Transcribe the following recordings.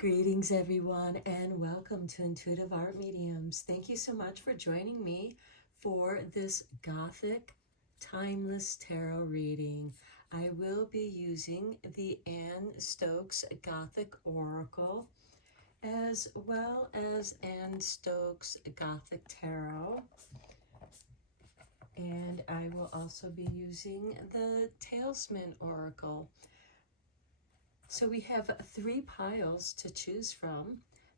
Greetings, everyone, and welcome to Intuitive Art Mediums. Thank you so much for joining me for this Gothic Timeless Tarot reading. I will be using the Anne Stokes Gothic Oracle as well as Anne Stokes Gothic Tarot. And I will also be using the Talisman Oracle. So we have 3 piles to choose from.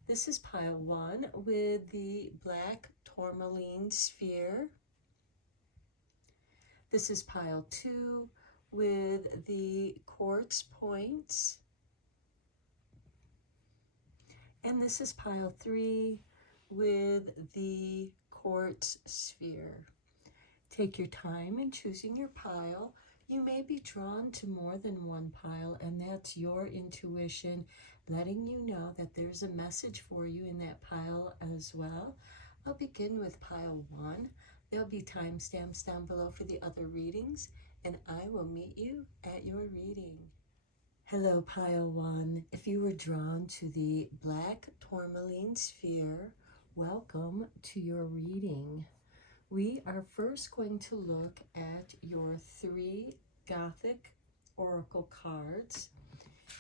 This is pile 1 with the black tourmaline sphere. This is pile 2 with the quartz points. And this is pile 3 with the quartz sphere. Take your time in choosing your pile. You may be drawn to more than one pile, and that's your intuition letting you know that there's a message for you in that pile as well. I'll begin with pile 1. There'll be timestamps down below for the other readings, and I will meet you at your reading. Hello, pile 1. If you were drawn to the black tourmaline sphere, welcome to your reading. We are first going to look at your 3 Gothic Oracle cards,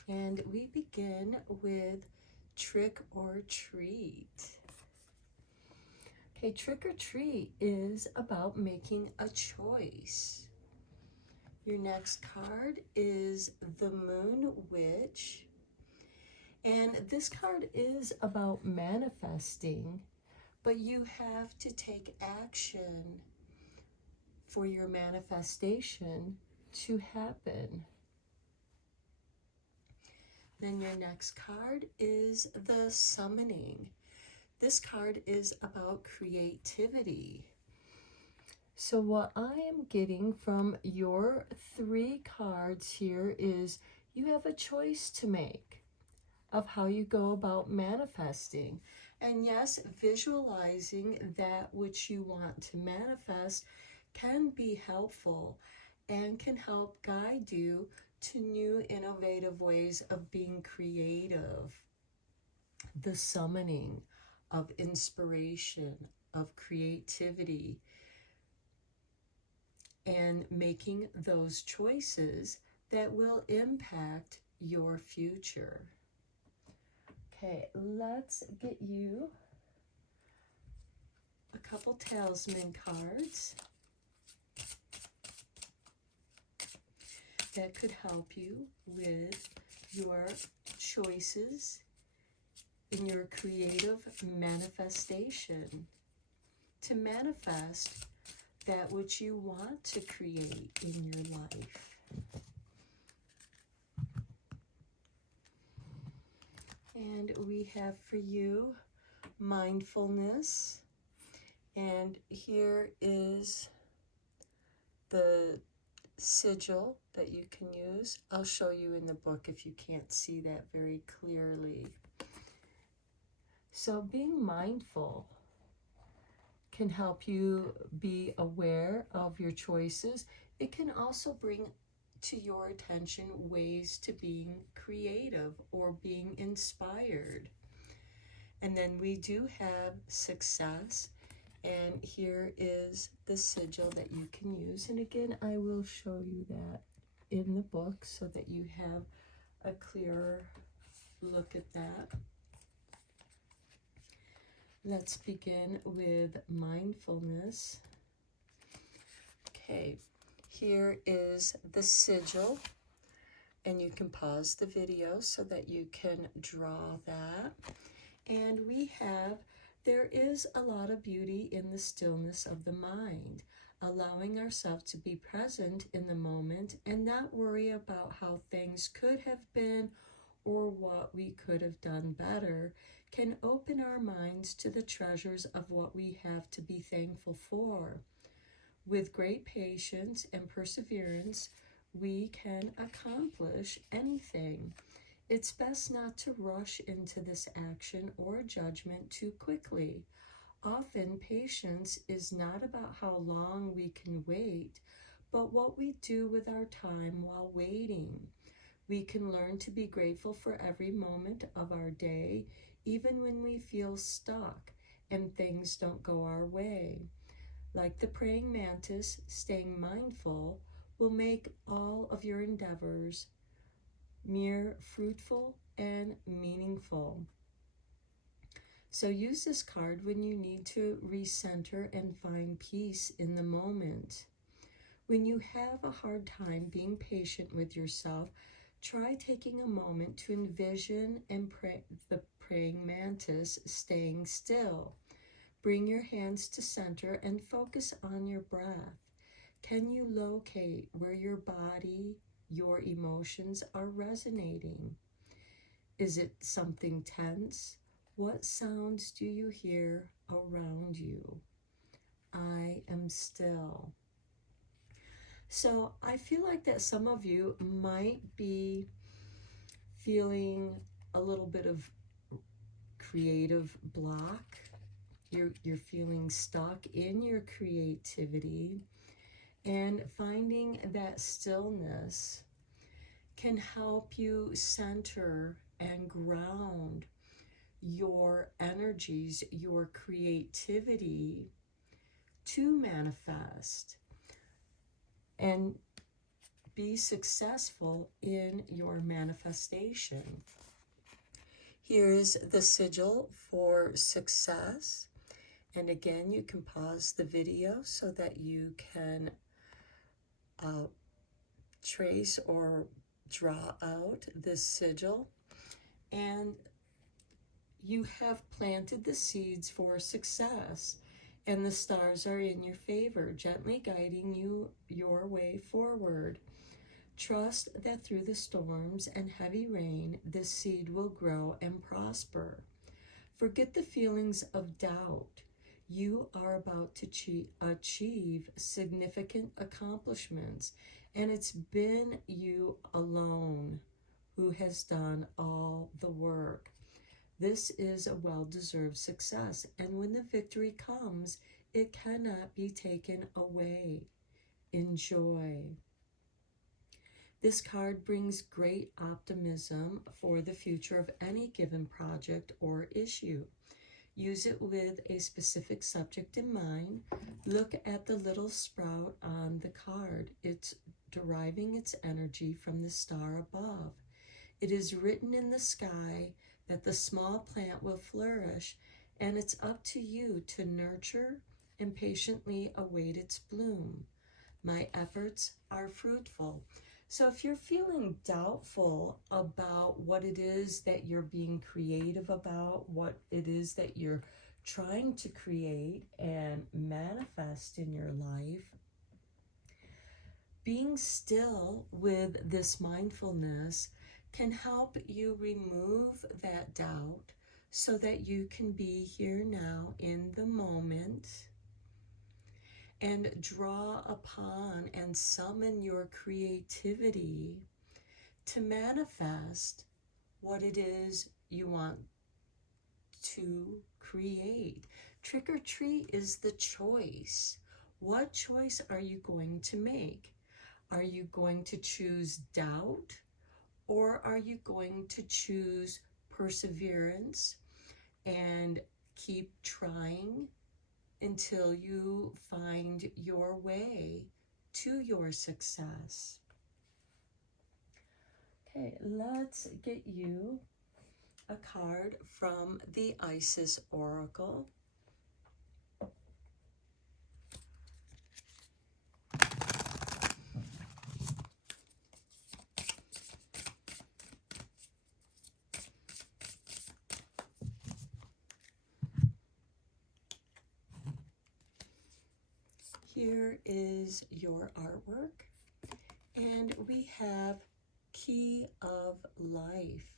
and we begin with Trick or Treat. Okay, Trick or Treat is about making a choice. Your next card is the Moon Witch, and this card is about manifesting. But you have to take action for your manifestation to happen. Then your next card is the Summoning. This card is about creativity. So what I am getting from your 3 cards here is you have a choice to make of how you go about manifesting. And yes, visualizing that which you want to manifest can be helpful and can help guide you to new innovative ways of being creative. The summoning of inspiration, of creativity, and making those choices that will impact your future. Okay, let's get you a couple talisman cards that could help you with your choices in your creative manifestation to manifest that which you want to create in your life. And we have for you mindfulness, and here is the sigil that you can use. I'll show you in the book if you can't see that very clearly. So being mindful can help you be aware of your choices. It can also bring to your attention ways to being creative or being inspired. And then we do have success, and here is the sigil that you can use. And again, I will show you that in the book so that you have a clearer look at that. Let's begin with mindfulness. Okay. Here is the sigil, and you can pause the video so that you can draw that. And we have, there is a lot of beauty in the stillness of the mind, allowing ourselves to be present in the moment and not worry about how things could have been or what we could have done better, can open our minds to the treasures of what we have to be thankful for. With great patience and perseverance, we can accomplish anything. It's best not to rush into this action or judgment too quickly. Often, patience is not about how long we can wait, but what we do with our time while waiting. We can learn to be grateful for every moment of our day, even when we feel stuck and things don't go our way. Like the praying mantis, staying mindful will make all of your endeavors mere fruitful and meaningful. So use this card when you need to recenter and find peace in the moment. When you have a hard time being patient with yourself, try taking a moment to envision and pray the praying mantis staying still. Bring your hands to center and focus on your breath. Can you locate where your body, your emotions are resonating? Is it something tense? What sounds do you hear around you? I am still. So I feel like that some of you might be feeling a little bit of creative block. You're feeling stuck in your creativity, and finding that stillness can help you center and ground your energies, your creativity to manifest and be successful in your manifestation. Here's the sigil for success. And again, you can pause the video so that you can trace or draw out this sigil. And you have planted the seeds for success, and the stars are in your favor, gently guiding you your way forward. Trust that through the storms and heavy rain, this seed will grow and prosper. Forget the feelings of doubt. You are about to achieve significant accomplishments, and it's been you alone who has done all the work. This is a well-deserved success, and when the victory comes, it cannot be taken away. Enjoy. This card brings great optimism for the future of any given project or issue. Use it with a specific subject in mind. Look at the little sprout on the card. It's deriving its energy from the star above. It is written in the sky that the small plant will flourish, and it's up to you to nurture and patiently await its bloom. My efforts are fruitful. So if you're feeling doubtful about what it is that you're being creative about, what it is that you're trying to create and manifest in your life, being still with this mindfulness can help you remove that doubt so that you can be here now in the moment and draw upon and summon your creativity to manifest what it is you want to create. Trick or treat is the choice. What choice are you going to make? Are you going to choose doubt, or are you going to choose perseverance and keep trying until you find your way to your success? Okay, let's get you a card from the Isis Oracle. Here is your artwork, and we have Key of Life.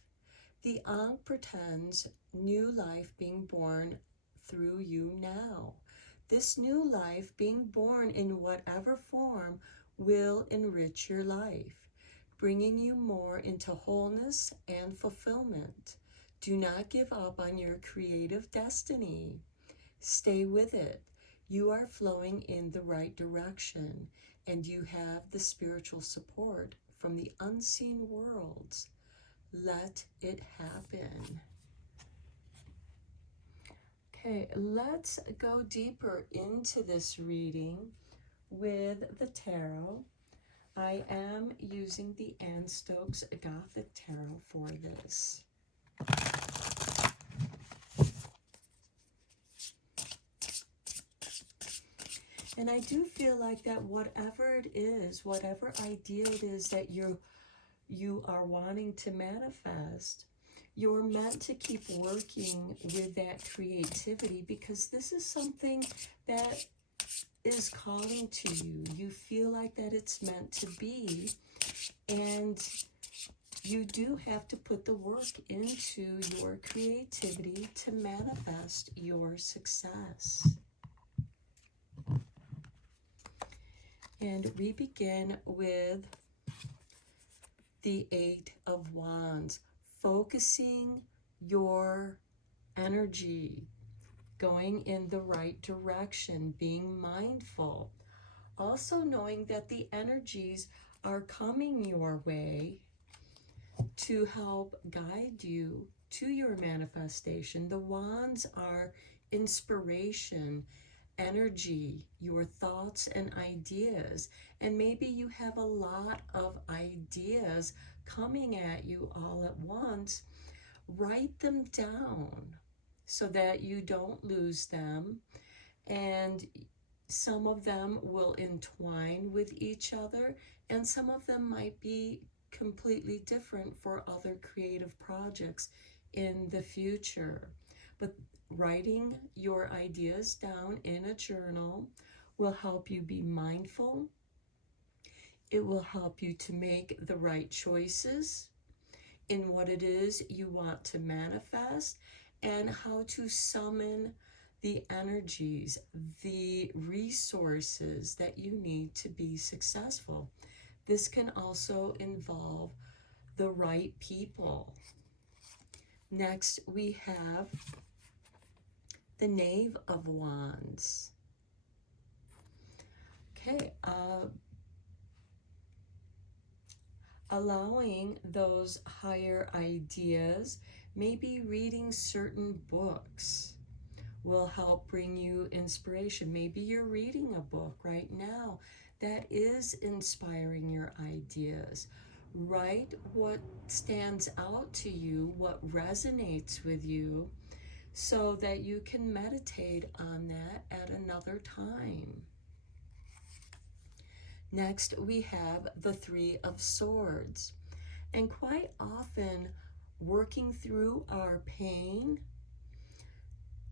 The Ankh pretends new life being born through you now. This new life being born in whatever form will enrich your life, bringing you more into wholeness and fulfillment. Do not give up on your creative destiny. Stay with it. You are flowing in the right direction, and you have the spiritual support from the unseen worlds. Let it happen. Okay, let's go deeper into this reading with the tarot. I am using the Anne Stokes Gothic Tarot for this. And I do feel like that whatever it is, whatever idea it is that you are wanting to manifest, you're meant to keep working with that creativity, because this is something that is calling to you. You feel like that it's meant to be, and you do have to put the work into your creativity to manifest your success. And we begin with the Eight of Wands, focusing your energy, going in the right direction, being mindful. Also knowing that the energies are coming your way to help guide you to your manifestation. The wands are inspiration, energy, your thoughts and ideas. And maybe you have a lot of ideas coming at you all at once. Write them down so that you don't lose them. And some of them will entwine with each other, and some of them might be completely different for other creative projects in the future. But writing your ideas down in a journal will help you be mindful. It will help you to make the right choices in what it is you want to manifest, and how to summon the energies, the resources that you need to be successful. This can also involve the right people. Next, we have the Knave of Wands. Okay, allowing those higher ideas, maybe reading certain books will help bring you inspiration. Maybe you're reading a book right now that is inspiring your ideas. Write what stands out to you, what resonates with you, so that you can meditate on that at another time. Next, we have the Three of Swords. And quite often, working through our pain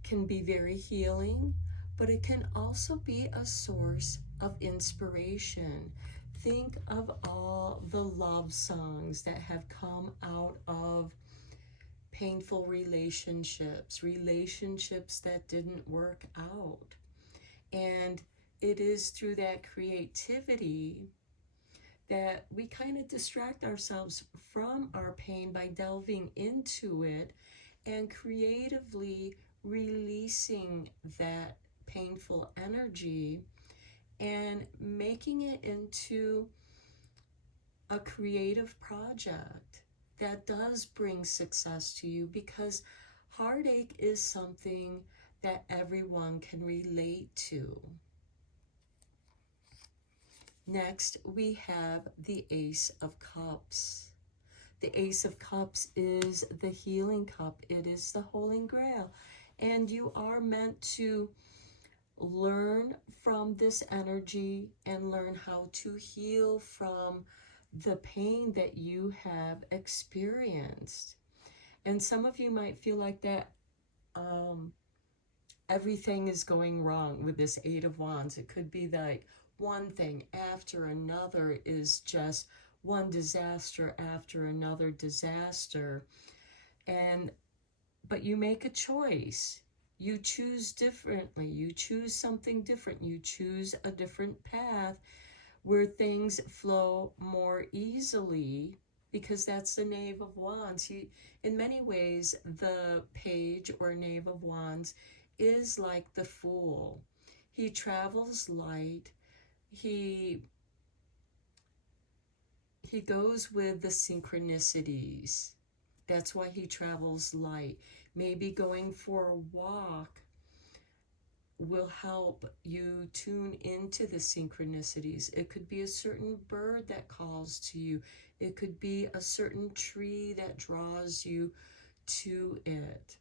can be very healing, but it can also be a source of inspiration. Think of all the love songs that have come out of painful relationships, relationships that didn't work out. And it is through that creativity that we kind of distract ourselves from our pain by delving into it and creatively releasing that painful energy and making it into a creative project that does bring success to you, because heartache is something that everyone can relate to. Next, we have the Ace of Cups. The Ace of Cups is the healing cup. It is the Holy Grail. And you are meant to learn from this energy and learn how to heal from the pain that you have experienced. And some of you might feel like that everything is going wrong with this Eight of Wands. It could be like one thing after another is just one disaster after another disaster. But you make a choice. You choose differently. You choose something different. You choose a different path where things flow more easily, because that's the Knave of Wands. In many ways, the Page or Knave of Wands is like the Fool. He travels light. He He goes with the synchronicities. That's why he travels light. Maybe going for a walk will help you tune into the synchronicities. It could be a certain bird that calls to you. It could be a certain tree that draws you to it.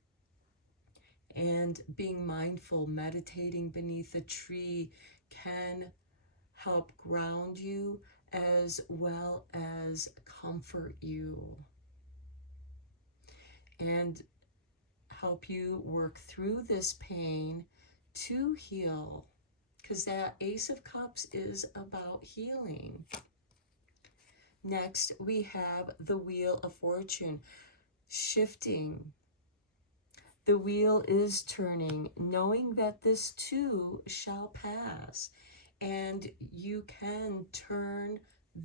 And being mindful, meditating beneath a tree can help ground you as well as comfort you and help you work through this pain to heal, because that Ace of Cups is about healing. Next, we have the Wheel of Fortune, shifting. The wheel is turning, knowing that this too shall pass, and you can turn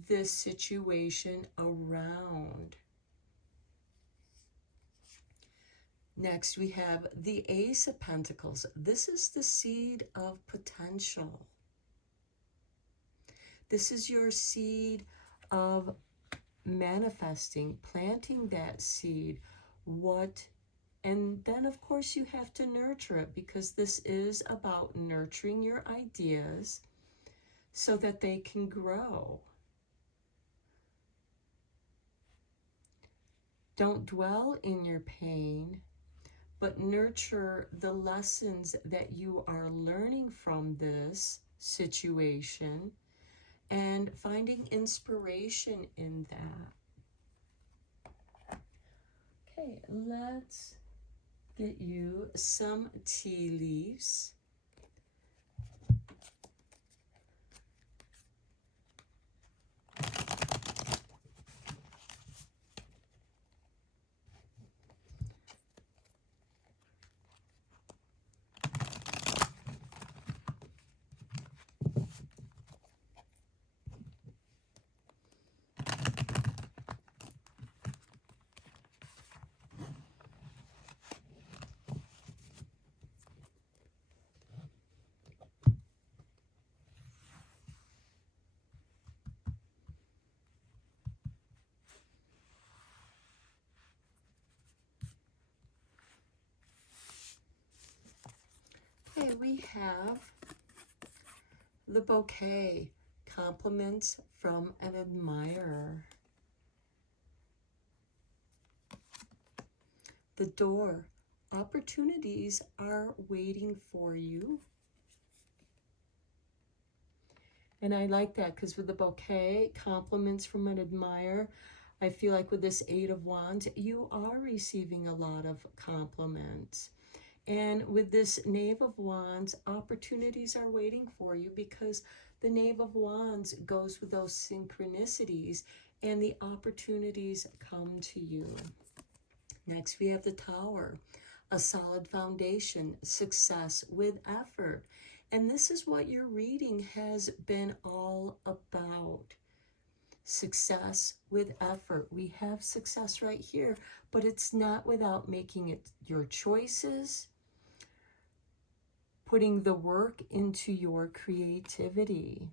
this situation around. Next, we have the Ace of Pentacles. This is the seed of potential. This is your seed of manifesting, planting that seed. And then, of course, you have to nurture it, because this is about nurturing your ideas so that they can grow. Don't dwell in your pain, but nurture the lessons that you are learning from this situation and finding inspiration in that. Okay, let's get you some tea leaves. Okay, we have the bouquet, compliments from an admirer. The door, opportunities are waiting for you. And I like that, because with the bouquet, compliments from an admirer, I feel like with this Eight of Wands, you are receiving a lot of compliments. And with this Knave of Wands, opportunities are waiting for you, because the Knave of Wands goes with those synchronicities, and the opportunities come to you. Next, we have the Tower, a solid foundation, success with effort. And this is what your reading has been all about. Success with effort. We have success right here, but it's not without making it your choices, putting the work into your creativity.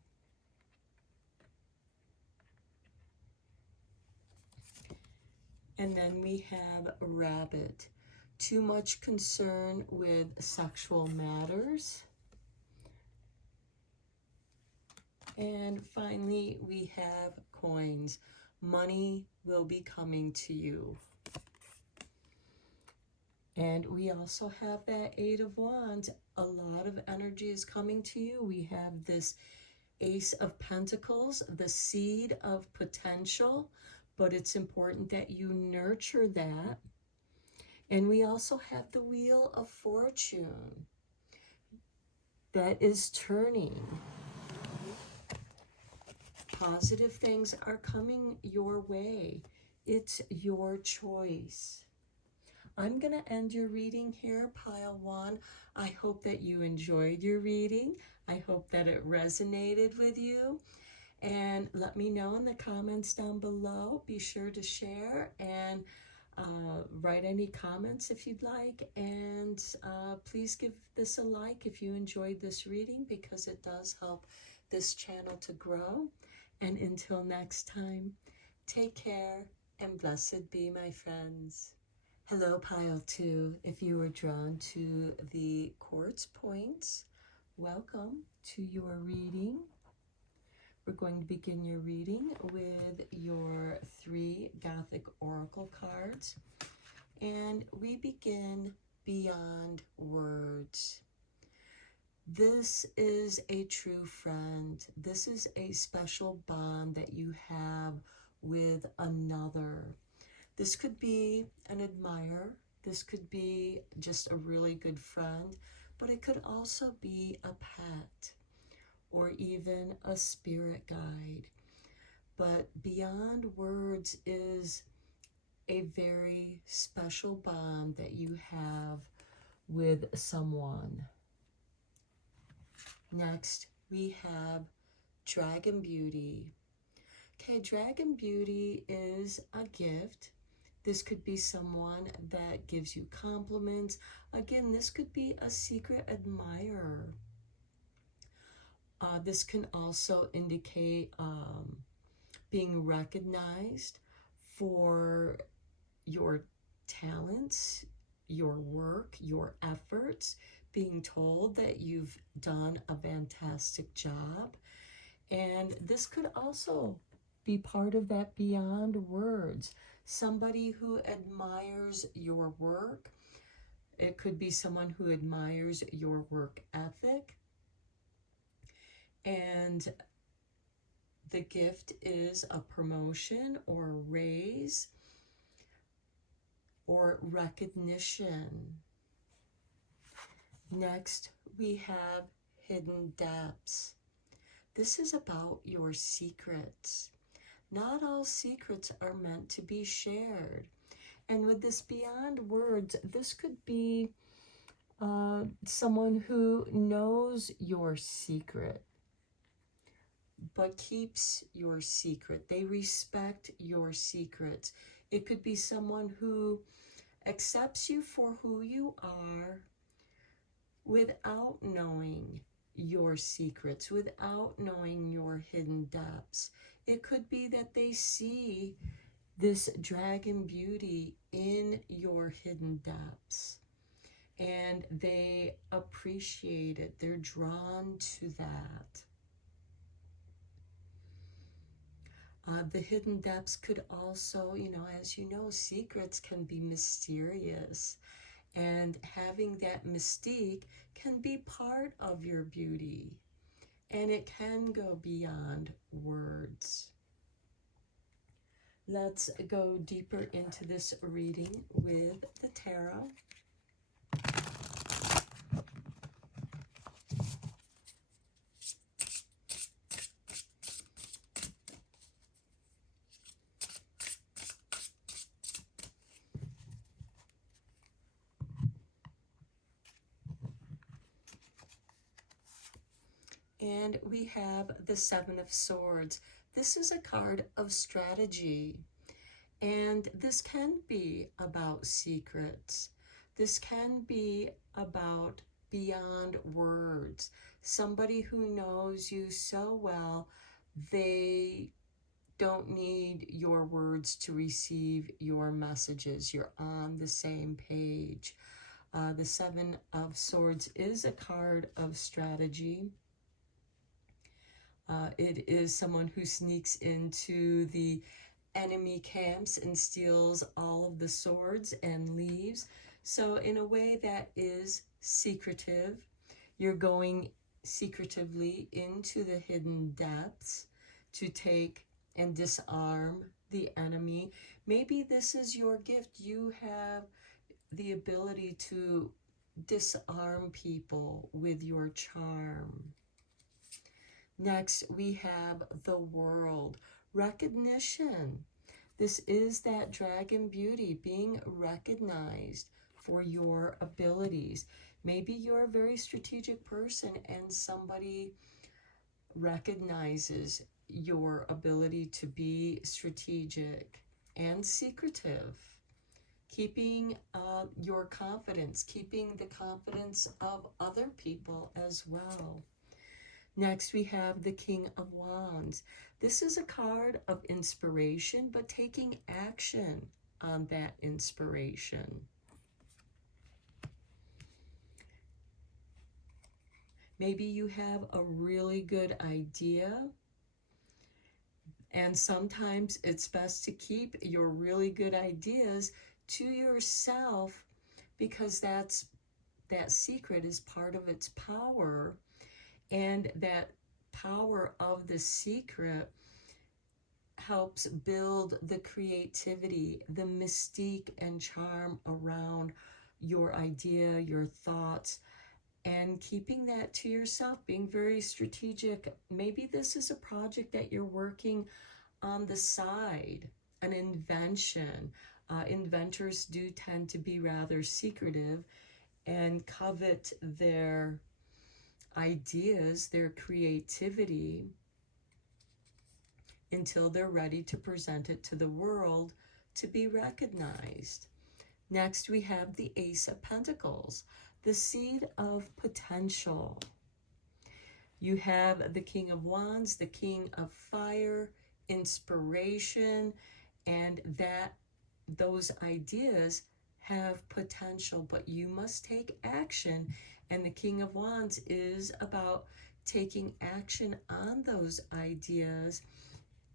And then we have Rabbit, too much concern with sexual matters. And finally, we have Coins. Money will be coming to you. And we also have that Eight of Wands. A lot of energy is coming to you. We have this Ace of Pentacles, the seed of potential, but it's important that you nurture that. And we also have the Wheel of Fortune that is turning. Positive things are coming your way. It's your choice. I'm going to end your reading here, Pile 1. I hope that you enjoyed your reading. I hope that it resonated with you. And let me know in the comments down below. Be sure to share and write any comments if you'd like. And please give this a like if you enjoyed this reading, because it does help this channel to grow. And until next time, Take care, and blessed be, my friends. Hello, Pile 2. If you were drawn to the quartz points, welcome to your reading. We're going to begin your reading with your 3 Gothic oracle cards. And we begin beyond words. This is a true friend. This is a special bond that you have with another. This could be an admirer. This could be just a really good friend, but it could also be a pet or even a spirit guide. But beyond words is a very special bond that you have with someone. Next, we have Dragon Beauty. Okay, Dragon Beauty is a gift. This could be someone that gives you compliments. Again, this could be a secret admirer. This can also indicate being recognized for your talents, your work, your efforts, being told that you've done a fantastic job. And this could also be part of that beyond words. Somebody who admires your work. It could be someone who admires your work ethic. And the gift is a promotion or a raise or recognition. Next, we have Hidden Depths. This is about your secrets. Not all secrets are meant to be shared. And with this beyond words, this could be someone who knows your secret, but keeps your secret. They respect your secrets. It could be someone who accepts you for who you are without knowing your secrets, without knowing your hidden depths. It could be that they see this dragon beauty in your hidden depths and they appreciate it. They're drawn to that. The hidden depths could also, as you know, secrets can be mysterious. And having that mystique can be part of your beauty. And it can go beyond words. Let's go deeper into this reading with the tarot. And we have the Seven of Swords. This is a card of strategy. And this can be about secrets. This can be about beyond words. Somebody who knows you so well, they don't need your words to receive your messages. You're on the same page. The Seven of Swords is a card of strategy. It is someone who sneaks into the enemy camps and steals all of the swords and leaves. So in a way that is secretive. You're going secretively into the hidden depths to take and disarm the enemy. Maybe this is your gift. You have the ability to disarm people with your charm. Next, we have the World. Recognition. This is that dragon beauty, being recognized for your abilities. Maybe you're a very strategic person and somebody recognizes your ability to be strategic and secretive. Keeping your confidence, keeping the confidence of other people as well. Next, we have the King of Wands. This is a card of inspiration, but taking action on that inspiration. Maybe you have a really good idea, and sometimes it's best to keep your really good ideas to yourself, because that secret is part of its power, and that power of the secret helps build the creativity, the mystique and charm around your idea, your thoughts, and keeping that to yourself, being very strategic. Maybe this is a project that you're working on the side, an invention. Inventors do tend to be rather secretive and covet their ideas, their creativity, until they're ready to present it to the world to be recognized. Next, we have the Ace of Pentacles, the seed of potential. You have the King of Wands, the King of Fire, inspiration, and that those ideas have potential, but you must take action. And the King of Wands is about taking action on those ideas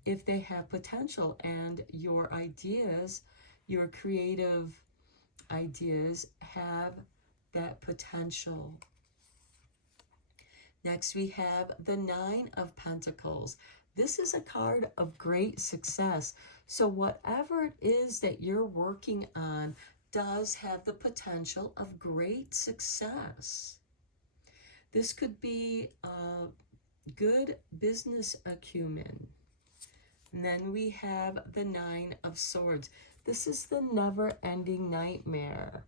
if they have potential, and your ideas, your creative ideas, have that potential. Next, we have the Nine of Pentacles. This is a card of great success. So whatever it is that you're working on does have the potential of great success. This could be good business acumen. And then we have the Nine of Swords. This is the never-ending nightmare.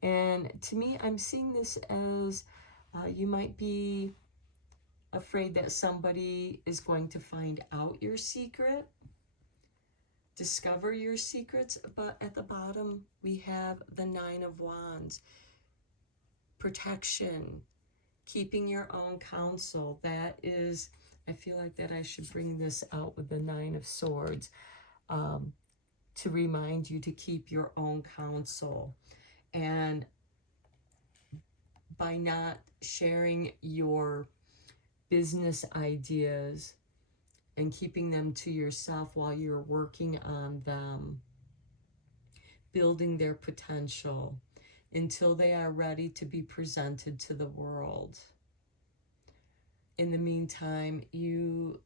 And to me, I'm seeing this as you might be afraid that somebody is going to find out your secret, discover your secrets. But at the bottom, we have the Nine of Wands. Protection, keeping your own counsel. That is, I feel like that I should bring this out with the Nine of Swords to remind you to keep your own counsel. And by not sharing your business ideas and keeping them to yourself while you're working on them, building their potential until they are ready to be presented to the world. In the meantime, you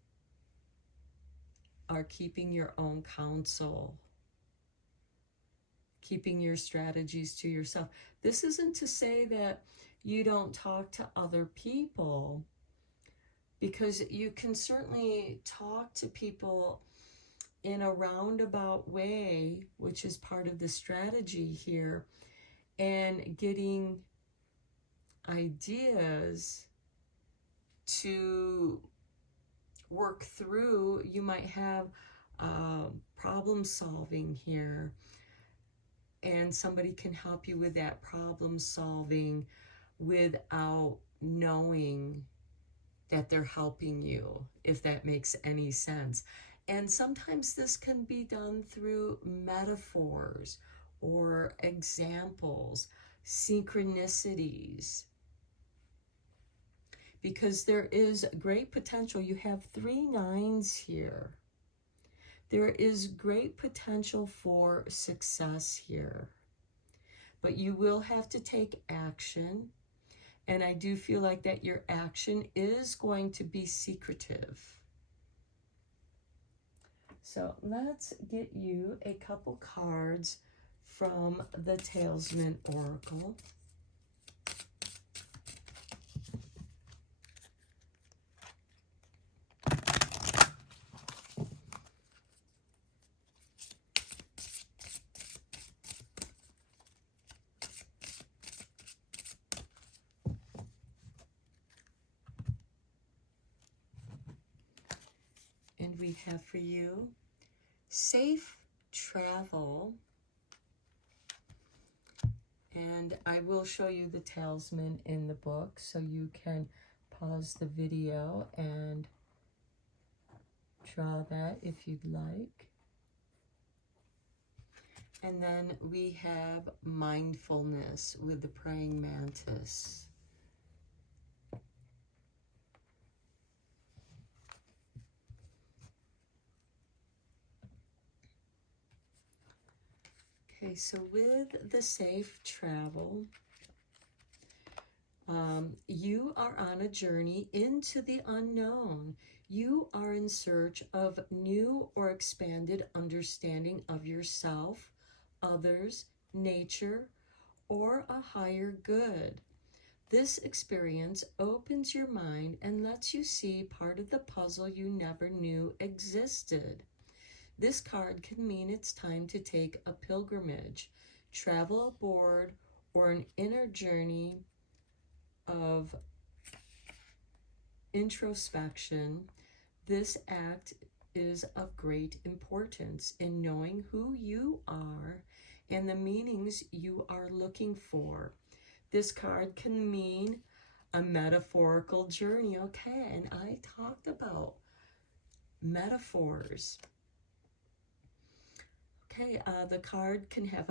are keeping your own counsel, keeping your strategies to yourself. This isn't to say that you don't talk to other people, because you can certainly talk to people in a roundabout way, which is part of the strategy here, and getting ideas to work through. You might have problem solving here, and somebody can help you with that problem solving without knowing that they're helping you, if that makes any sense. And sometimes this can be done through metaphors or examples, synchronicities, because there is great potential. You have 3 nines here. There is great potential for success here, but you will have to take action. And I do feel like that your action is going to be secretive. So let's get you a couple cards from the Talisman Oracle. And we have for you safe travel. And I will show you the talisman in the book, so you can pause the video and Draw that if you'd like. And then we have mindfulness with the praying mantis. Okay, so with the safe travel, you are on a journey into the unknown. You are in search of new or expanded understanding of yourself, others, nature, or a higher good. This experience opens your mind and lets you see part of the puzzle you never knew existed. This card can mean it's time to take a pilgrimage, travel aboard, or an inner journey of introspection. This act is of great importance in knowing who you are and the meanings you are looking for. This card can mean a metaphorical journey. Okay, and I talked about metaphors. Okay, the card can have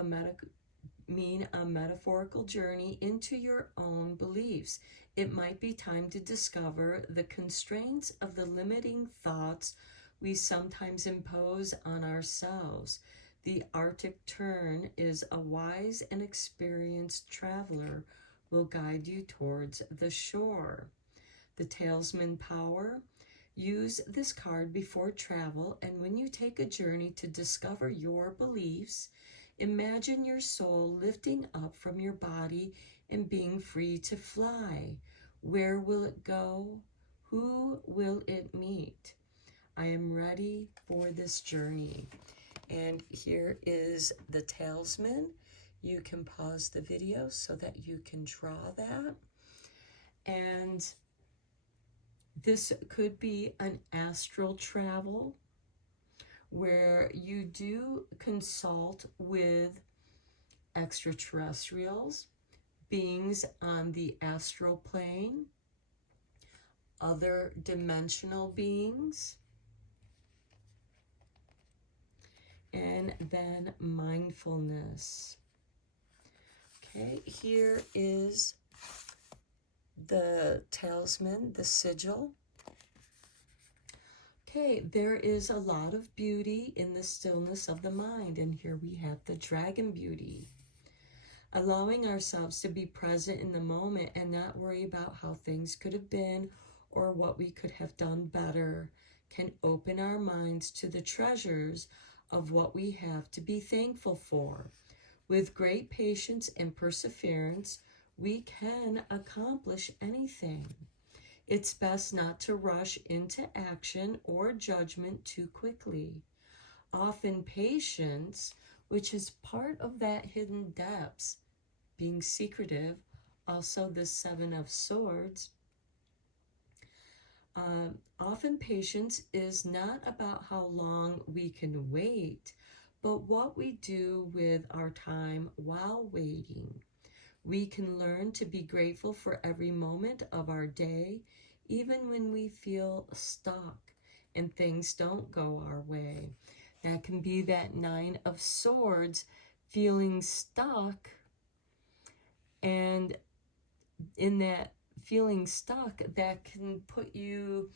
mean a metaphorical journey into your own beliefs. It might be time to discover the constraints of the limiting thoughts we sometimes impose on ourselves. The Arctic Tern is a wise and experienced traveler will guide you towards the shore. The Talisman Power. Use this card before travel, and when you take a journey to discover your beliefs, imagine your soul lifting up from your body and being free to fly. Where will it go? Who will it meet? I am ready for this journey. And here is the talisman. You can pause the video so that you can draw that. And this could be an astral travel where you do consult with extraterrestrials, beings on the astral plane, other dimensional beings, and then mindfulness. Okay, here is the talisman, the sigil. Okay, there is a lot of beauty in the stillness of the mind, and here we have the dragon beauty. Allowing ourselves to be present in the moment and not worry about how things could have been or what we could have done better can open our minds to the treasures of what we have to be thankful for. With great patience and perseverance, we can accomplish anything. It's best not to rush into action or judgment too quickly. Often patience, which is part of that hidden depths, being secretive, also the Seven of Swords. Often patience is not about how long we can wait, but what we do with our time while waiting. We can learn to be grateful for every moment of our day, even when we feel stuck and things don't go our way. That can be that Nine of Swords, feeling stuck, and in that feeling stuck, that can put you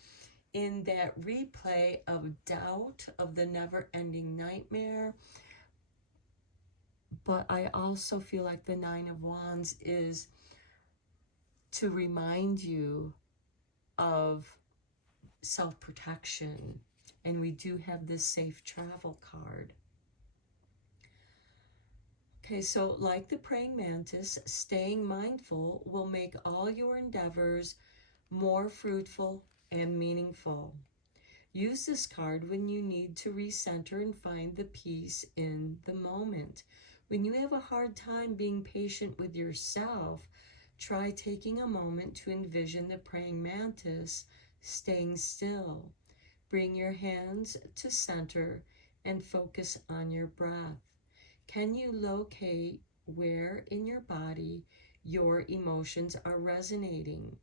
in that replay of doubt, of the never-ending nightmare. But I also feel like the Nine of Wands is to remind you of self-protection. And we do have this safe travel card. Okay, so like the praying mantis, staying mindful will make all your endeavors more fruitful and meaningful. Use this card when you need to recenter and find the peace in the moment. When you have a hard time being patient with yourself, try taking a moment to envision the praying mantis staying still. Bring your hands to center and focus on your breath. Can you locate where in your body your emotions are resonating?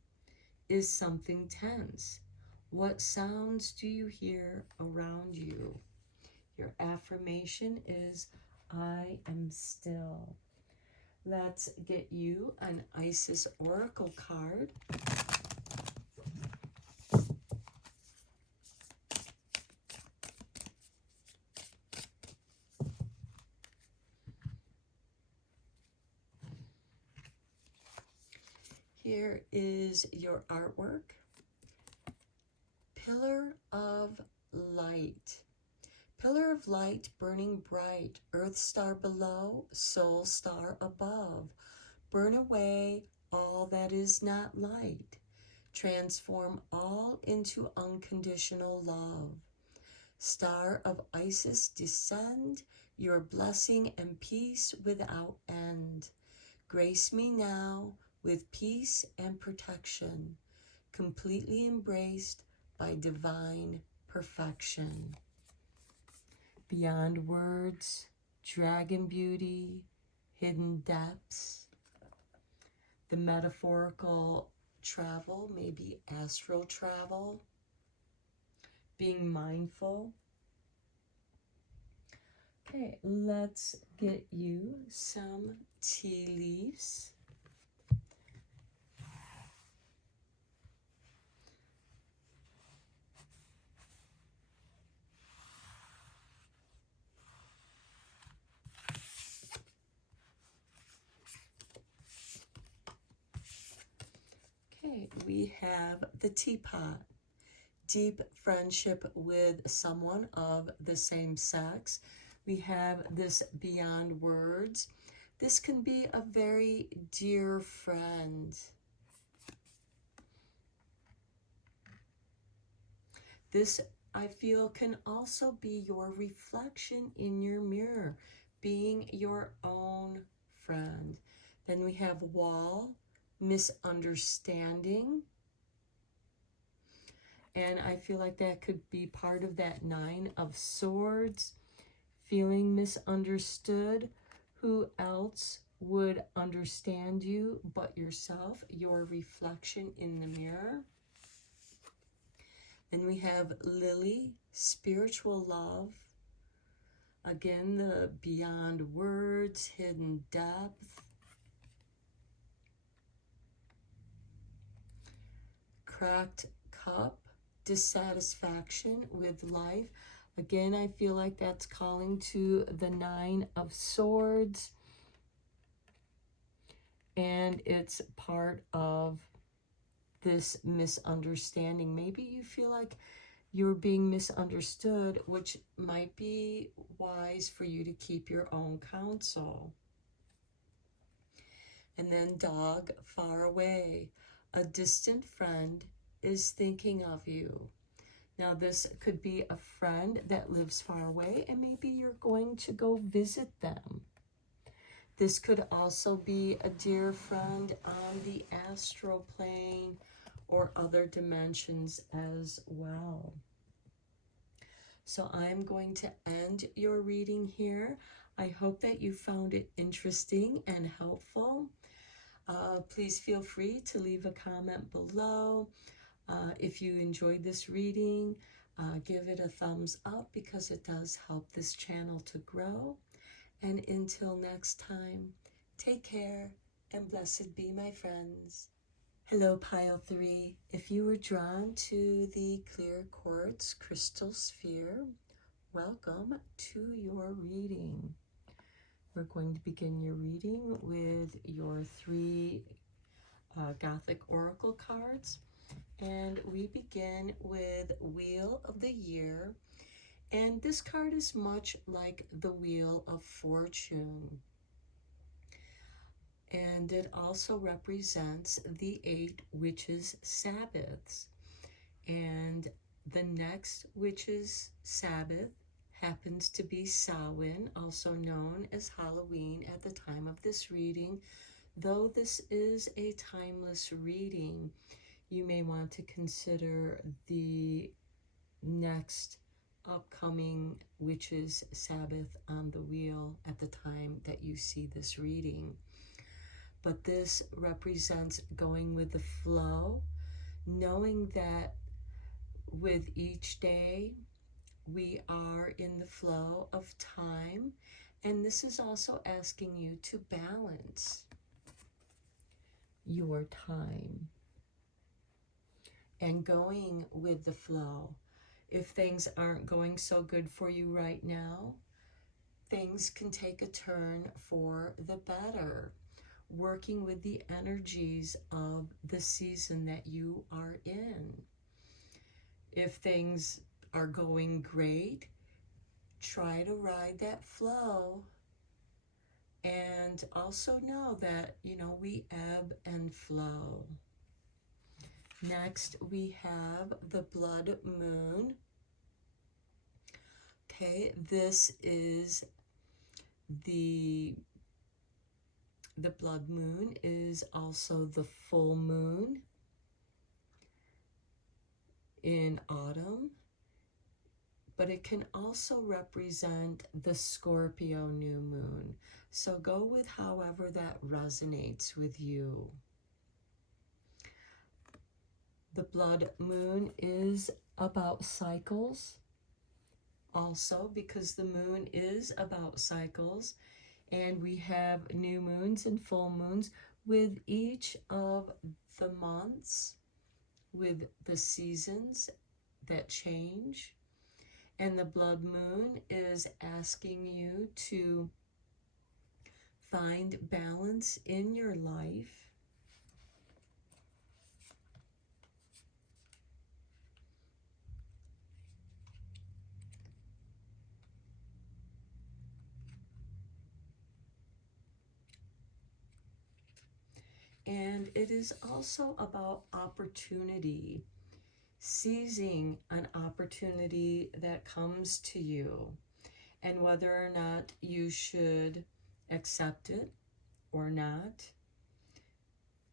Is something tense? What sounds do you hear around you? Your affirmation is, I am still. Let's get you an Isis Oracle card. Here is your artwork. Pillar of light. Pillar of light burning bright, earth star below, soul star above. Burn away all that is not light. Transform all into unconditional love. Star of Isis, descend your blessing and peace without end. Grace me now with peace and protection, completely embraced by divine perfection. Beyond words, dragon beauty, hidden depths. The metaphorical travel, maybe astral travel, being mindful. Okay, let's get you some tea leaves. Okay, we have the teapot. Deep friendship with someone of the same sex. We have this beyond words. This can be a very dear friend. This, I feel, can also be your reflection in your mirror, being your own friend. Then we have wall, misunderstanding. And I feel like that could be part of that 9 of Swords, feeling misunderstood. Who else would understand you but yourself, your reflection in the mirror? Then we have Lily, spiritual love. Again, the beyond words, hidden depth. Cracked cup, dissatisfaction with life. Again, I feel like that's calling to the 9 of Swords. And it's part of this misunderstanding. Maybe you feel like you're being misunderstood, which might be wise for you to keep your own counsel. And then dog, far away. A distant friend is thinking of you. Now, this could be a friend that lives far away, and maybe you're going to go visit them. This could also be a dear friend on the astral plane or other dimensions as well. So I'm going to end your reading here. I hope that you found it interesting and helpful. Please feel free to leave a comment below. If you enjoyed this reading, give it a thumbs up because it does help this channel to grow. And until next time, take care and blessed be, my friends. Hello, Pile 3. If you were drawn to the clear quartz crystal sphere, welcome to your reading. We're going to begin your reading with your 3 Gothic Oracle cards. And we begin with Wheel of the Year. And this card is much like the Wheel of Fortune. And it also represents the 8 witches' Sabbaths. And the next witches' Sabbath happens to be Samhain, also known as Halloween at the time of this reading. Though this is a timeless reading, you may want to consider the next upcoming witches' Sabbath on the wheel at the time that you see this reading. But this represents going with the flow, knowing that with each day, we are in the flow of time, and this is also asking you to balance your time and going with the flow. If things aren't going so good for you right now, things can take a turn for the better. Working with the energies of the season that you are in. If things are going great, try to ride that flow, and also know that, we ebb and flow. Next, we have the blood moon. Okay, this is the blood moon is also the full moon in autumn, but it can also represent the Scorpio new moon. So go with however that resonates with you. The blood moon is about cycles also, because the moon is about cycles, and we have new moons and full moons with each of the months, with the seasons that change. And the blood moon is asking you to find balance in your life. And it is also about opportunity, seizing an opportunity that comes to you, and whether or not you should accept it or not.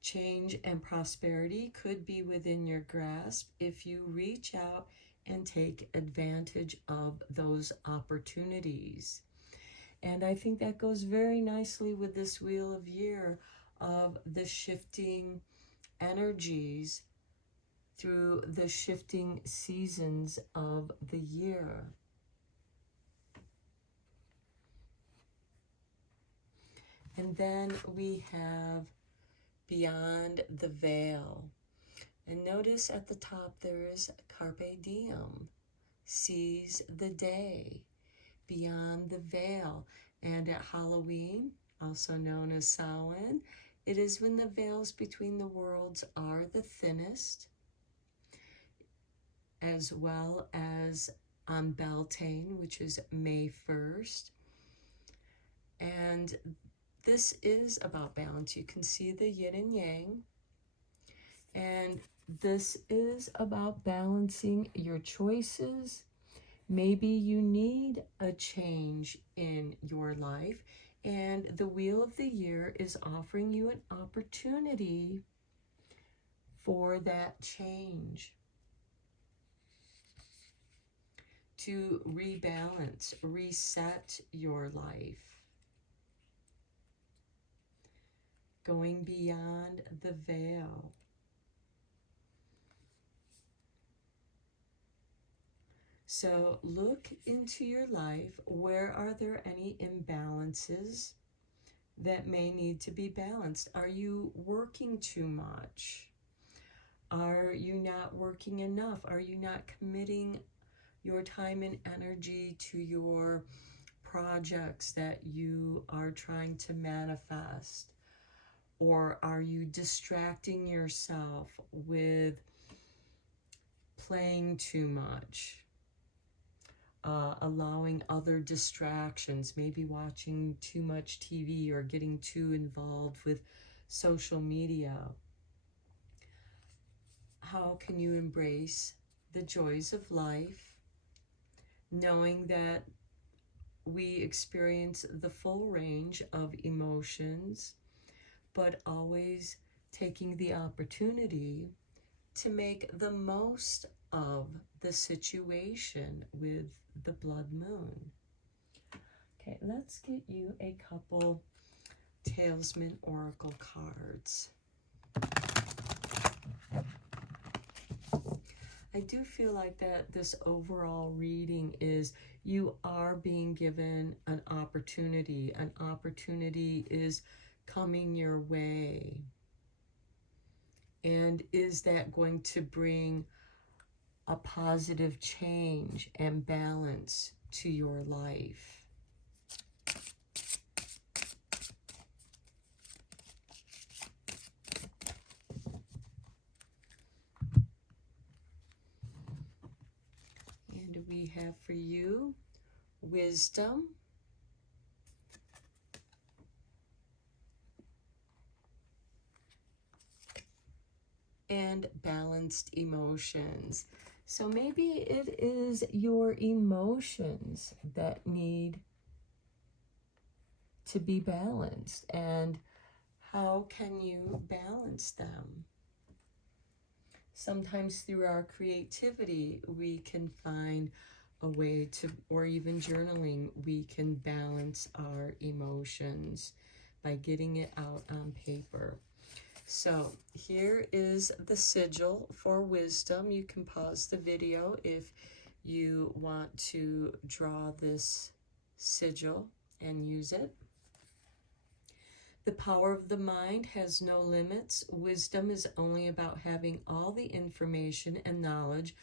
Change and prosperity could be within your grasp if you reach out and take advantage of those opportunities. And I think that goes very nicely with this Wheel of Year of the shifting energies through the shifting seasons of the year. And then we have Beyond the Veil. And notice at the top there is Carpe Diem, seize the day, beyond the veil. And at Halloween, also known as Samhain, it is when the veils between the worlds are the thinnest, as well as on Beltane, which is May 1st. And this is about balance. You can see the yin and yang. And this is about balancing your choices. Maybe you need a change in your life, and the Wheel of the Year is offering you an opportunity for that change, to rebalance, reset your life, going beyond the veil. So look into your life. Where are there any imbalances that may need to be balanced? Are you working too much? Are you not working enough? Are you not committing your time and energy to your projects that you are trying to manifest? Or are you distracting yourself with playing too much? Allowing other distractions, maybe watching too much TV or getting too involved with social media. How can you embrace the joys of life, knowing that we experience the full range of emotions, but always taking the opportunity to make the most of the situation with the blood moon? Okay, let's get you a couple Talisman Oracle cards. I do feel like that this overall reading is you are being given an opportunity. An opportunity is coming your way. And is that going to bring a positive change and balance to your life? And we have for you wisdom, and balanced emotions. So maybe it is your emotions that need to be balanced. And how can you balance them? Sometimes through our creativity, we can find a way to, or even journaling, we can balance our emotions by getting it out on paper. So here is the sigil for wisdom. You can pause the video if you want to draw this sigil and use it. The power of the mind has no limits. Wisdom is only about having all the information and knowledge,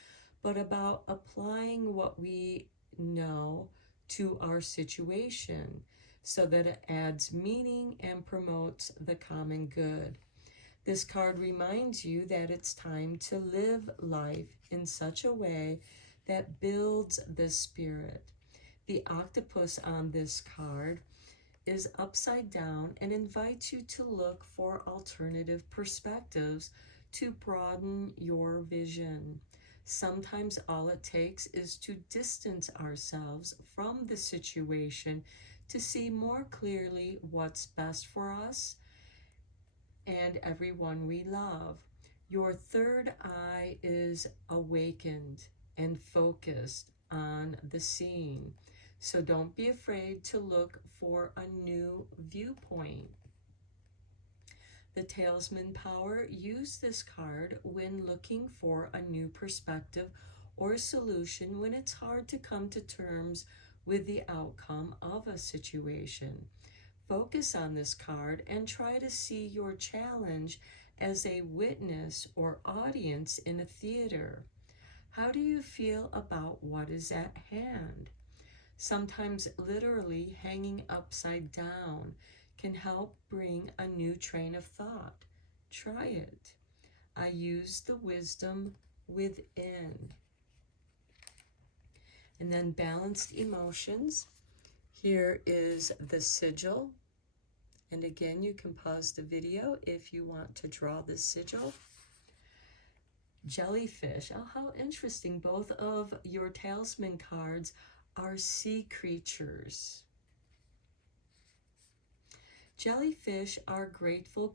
but about applying what we know to our situation so that it adds meaning and promotes the common good. This card reminds you that it's time to live life in such a way that builds the spirit. The octopus on this card is upside down and invites you to look for alternative perspectives to broaden your vision. Sometimes all it takes is to distance ourselves from the situation to see more clearly what's best for us and everyone we love. Your third eye is awakened and focused on the scene. So don't be afraid to look for a new viewpoint. The Talisman Power, use this card when looking for a new perspective or solution when it's hard to come to terms with the outcome of a situation. Focus on this card and try to see your challenge as a witness or audience in a theater. How do you feel about what is at hand? Sometimes literally hanging upside down can help bring a new train of thought. Try it. I use the wisdom within. And then balanced emotions. Here is the sigil. And again, you can pause the video if you want to draw this sigil. Jellyfish. Oh, how interesting. Both of your talisman cards are sea creatures. Jellyfish are graceful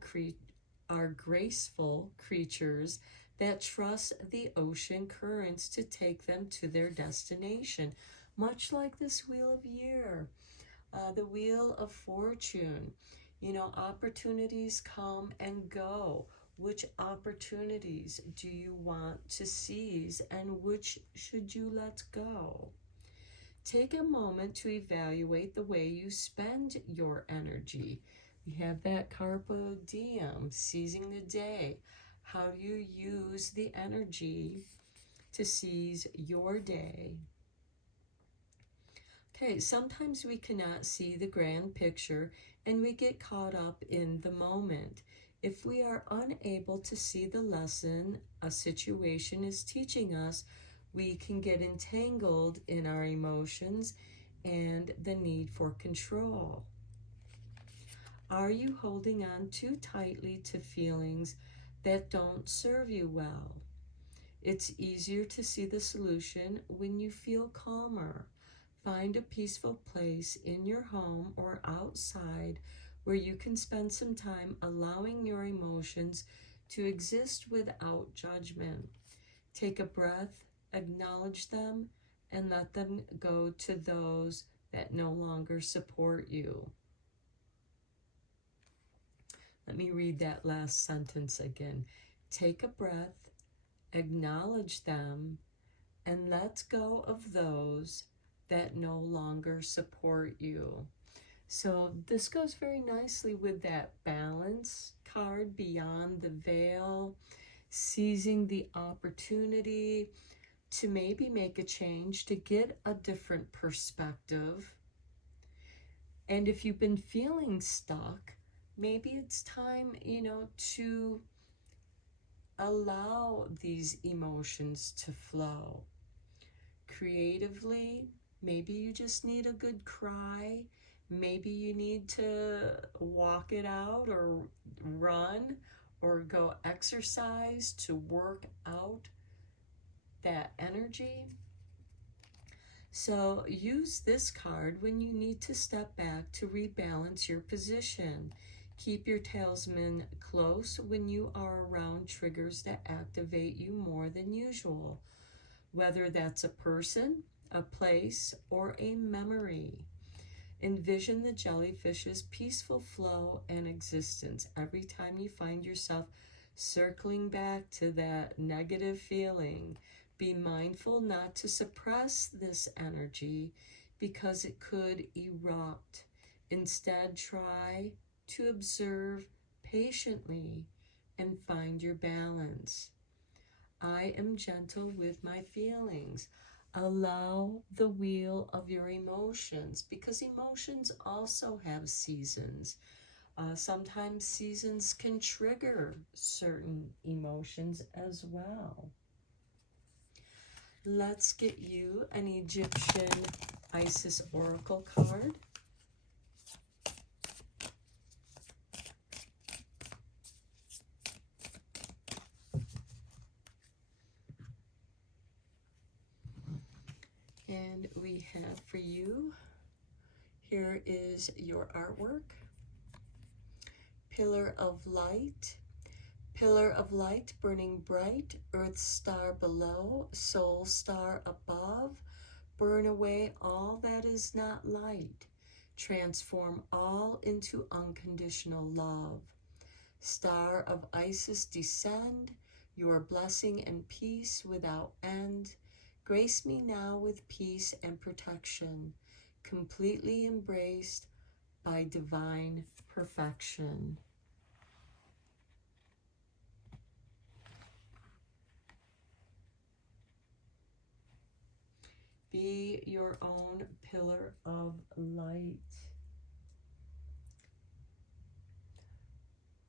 creatures that trust the ocean currents to take them to their destination, much like this Wheel of Year, the Wheel of Fortune. You know, opportunities come and go. Which opportunities do you want to seize and which should you let go? Take a moment to evaluate the way you spend your energy. We have that carpe diem, seizing the day. How do you use the energy to seize your day? Okay, sometimes we cannot see the grand picture and we get caught up in the moment. If we are unable to see the lesson a situation is teaching us, we can get entangled in our emotions and the need for control. Are you holding on too tightly to feelings that don't serve you well? It's easier to see the solution when you feel calmer. Find a peaceful place in your home or outside where you can spend some time allowing your emotions to exist without judgment. Take a breath, acknowledge them, and let them go to those that no longer support you. Let me read that last sentence again. Take a breath, Acknowledge them and let go of those that no longer support you. So this goes very nicely with that balance card, beyond the veil, seizing the opportunity to maybe make a change, to get a different perspective. And if you've been feeling stuck, maybe it's time, to allow these emotions to flow. Creatively, maybe you just need a good cry. Maybe you need to walk it out or run or go exercise to work out that energy. So use this card when you need to step back to rebalance your position. Keep your talisman close when you are around triggers that activate you more than usual, whether that's a person, a place, or a memory. Envision the jellyfish's peaceful flow and existence. Every time you find yourself circling back to that negative feeling, be mindful not to suppress this energy because it could erupt. Instead, try to observe patiently and find your balance. I am gentle with my feelings. Allow the wheel of your emotions, because emotions also have seasons. Sometimes seasons can trigger certain emotions as well. Let's get you an Egyptian Isis Oracle card. And we have for you, here is your artwork. Pillar of light. Pillar of light burning bright, earth star below, soul star above. Burn away all that is not light. Transform all into unconditional love. Star of Isis descend, your blessing and peace without end. Grace me now with peace and protection, completely embraced by divine perfection. Be your own pillar of light.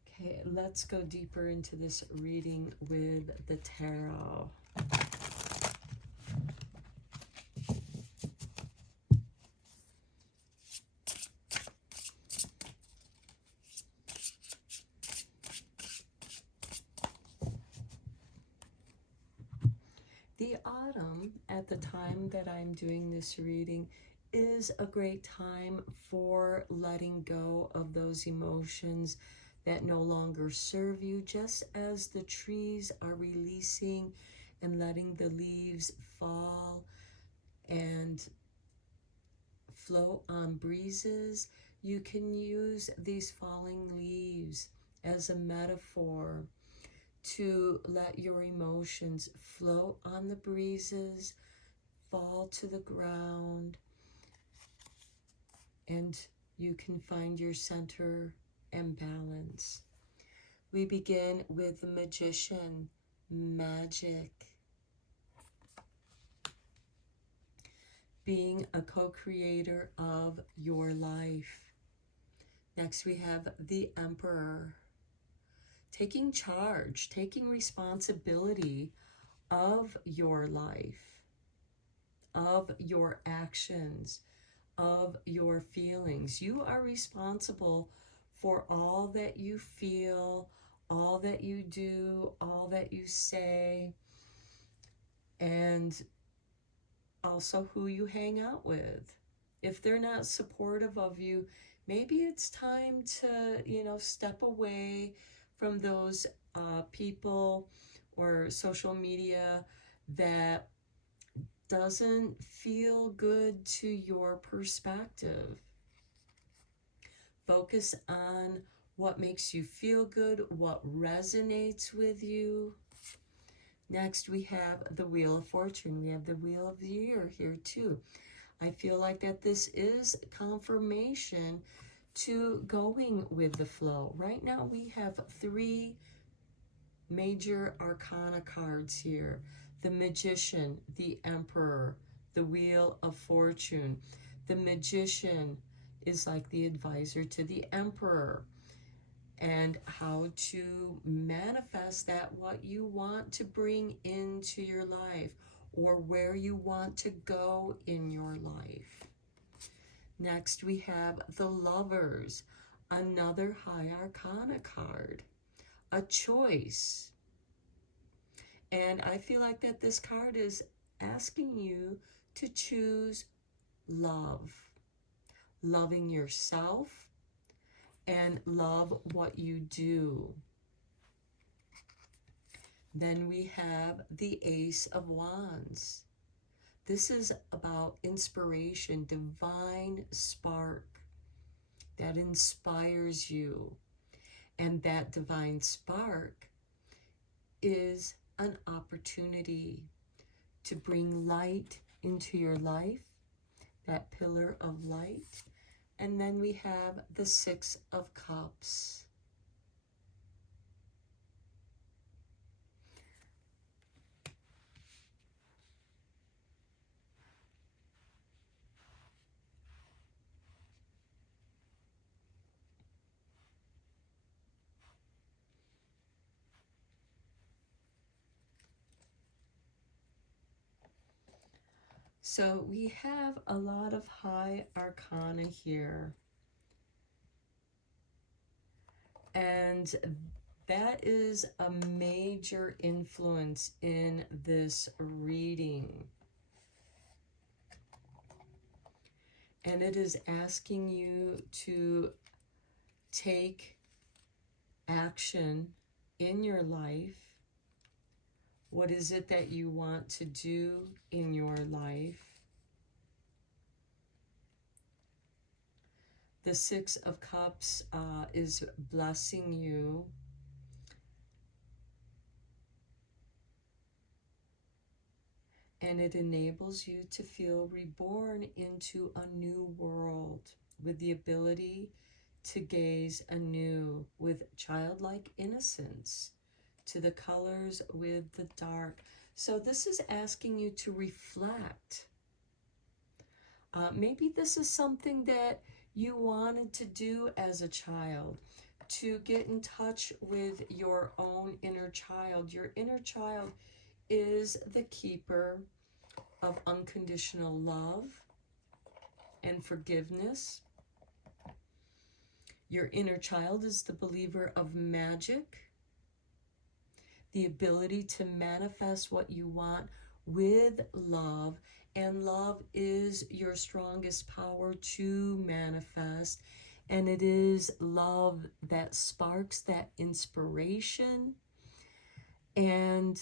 Okay, let's go deeper into this reading with the tarot. The autumn, at the time that I'm doing this reading, is a great time for letting go of those emotions that no longer serve you, just as the trees are releasing and letting the leaves fall and float on breezes. You can use these falling leaves as a metaphor to let your emotions float on the breezes, fall to the ground, and you can find your center and balance. We begin with the Magician, magic. Being a co-creator of your life. Next we have the Emperor. Taking charge, taking responsibility of your life, of your actions, of your feelings. You are responsible for all that you feel, all that you do, all that you say, and also who you hang out with. If they're not supportive of you, maybe it's time to, step away from those people or social media that doesn't feel good to your perspective. Focus on what makes you feel good, what resonates with you. Next, we have the Wheel of Fortune. We have the Wheel of the Year here too. I feel like that this is confirmation to going with the flow. Right now, we have 3 major arcana cards here. The Magician, the Emperor, the Wheel of Fortune. The Magician is like the advisor to the Emperor, and how to manifest that what you want to bring into your life, or where you want to go in your life. Next, we have the Lovers, another High Arcana card, a choice. And I feel like that this card is asking you to choose love, loving yourself, and love what you do. Then we have the Ace of Wands. This is about inspiration, divine spark that inspires you. And that divine spark is an opportunity to bring light into your life, that pillar of light. And then we have the Six of Cups. So we have a lot of high arcana here. And that is a major influence in this reading. And it is asking you to take action in your life. What is it that you want to do in your life? The Six of Cups is blessing you. And it enables you to feel reborn into a new world with the ability to gaze anew with childlike innocence to the colors with the dark. So this is asking you to reflect. Maybe this is something that you wanted to do as a child, to get in touch with your own inner child. Your inner child is the keeper of unconditional love and forgiveness. Your inner child is the believer of magic, the ability to manifest what you want with love. And love is your strongest power to manifest. And it is love that sparks that inspiration. And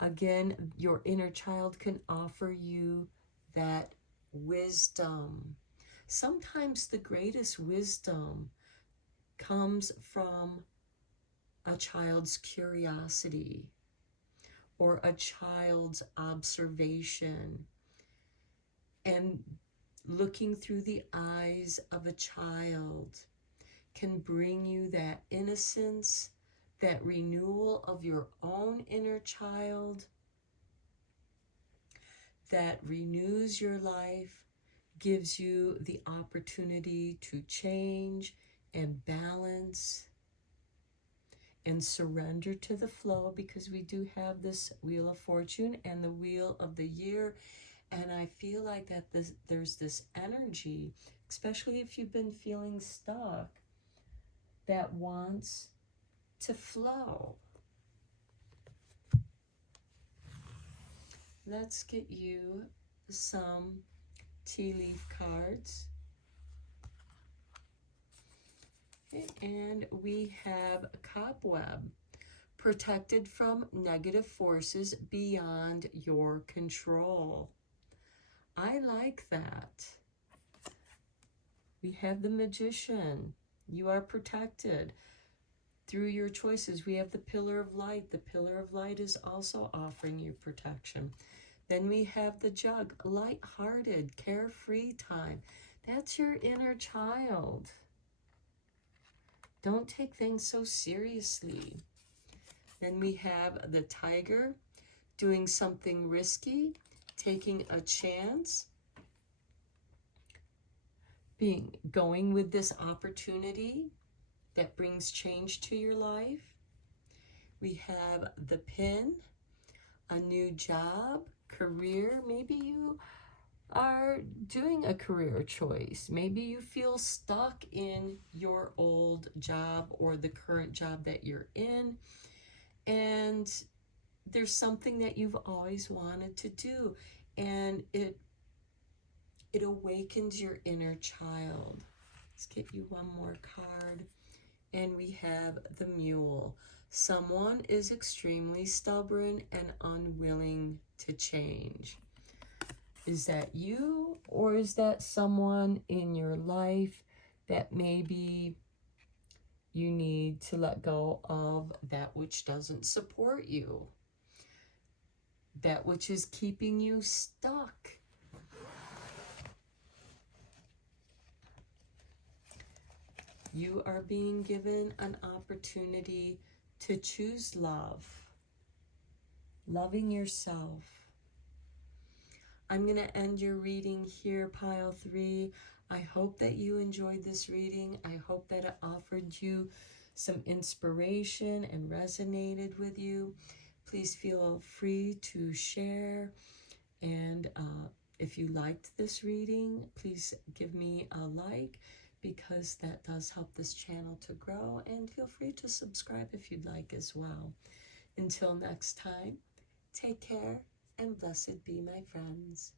again, your inner child can offer you that wisdom. Sometimes the greatest wisdom comes from a child's curiosity or a child's observation, and looking through the eyes of a child can bring you that innocence, that renewal of your own inner child that renews your life, gives you the opportunity to change and balance and surrender to the flow, because we do have this Wheel of Fortune and the Wheel of the Year. And I feel like that there's this energy, especially if you've been feeling stuck, that wants to flow. Let's get you some tea leaf cards. Okay, and we have Cobweb, protected from negative forces beyond your control. I like that. We have the Magician. You are protected through your choices. We have the pillar of light. The pillar of light is also offering you protection. Then we have the jug, light-hearted, carefree time. That's your inner child. Don't take things so seriously. Then we have the tiger, doing something risky, taking a chance, going with this opportunity that brings change to your life. We have the pin, a new job, career. Maybe you are doing a career choice. Maybe you feel stuck in your old job or the current job that you're in, and there's something that you've always wanted to do, and it awakens your inner child. Let's get you one more card. And we have the mule. Someone is extremely stubborn and unwilling to change. Is that you, or is that someone in your life that maybe you need to let go of that which doesn't support you? That which is keeping you stuck. You are being given an opportunity to choose love, loving yourself. I'm going to end your reading here, pile 3. I hope that you enjoyed this reading. I hope that it offered you some inspiration and resonated with you. Please feel free to share. And if you liked this reading, please give me a like, because that does help this channel to grow. And feel free to subscribe if you'd like as well. Until next time, take care and blessed be, my friends.